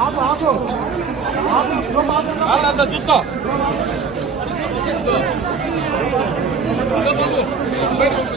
आ जुस्त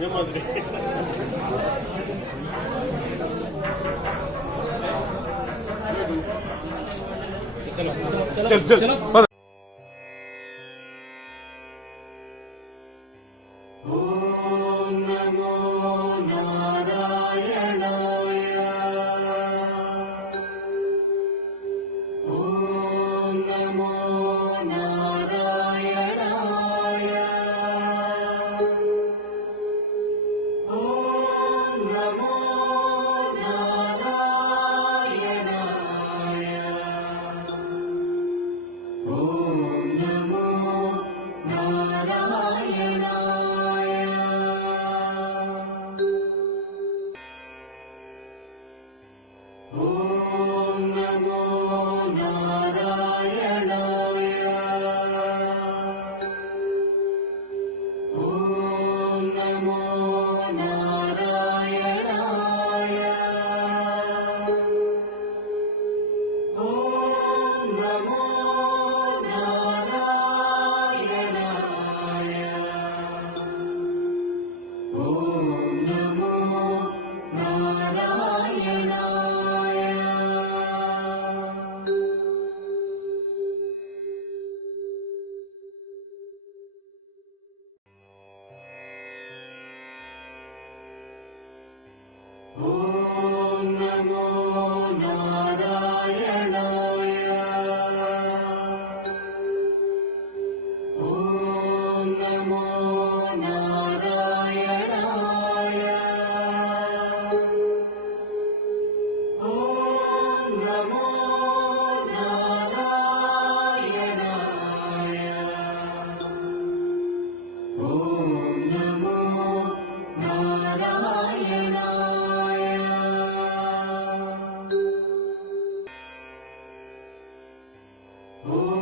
Yo madre! madre! Ooh.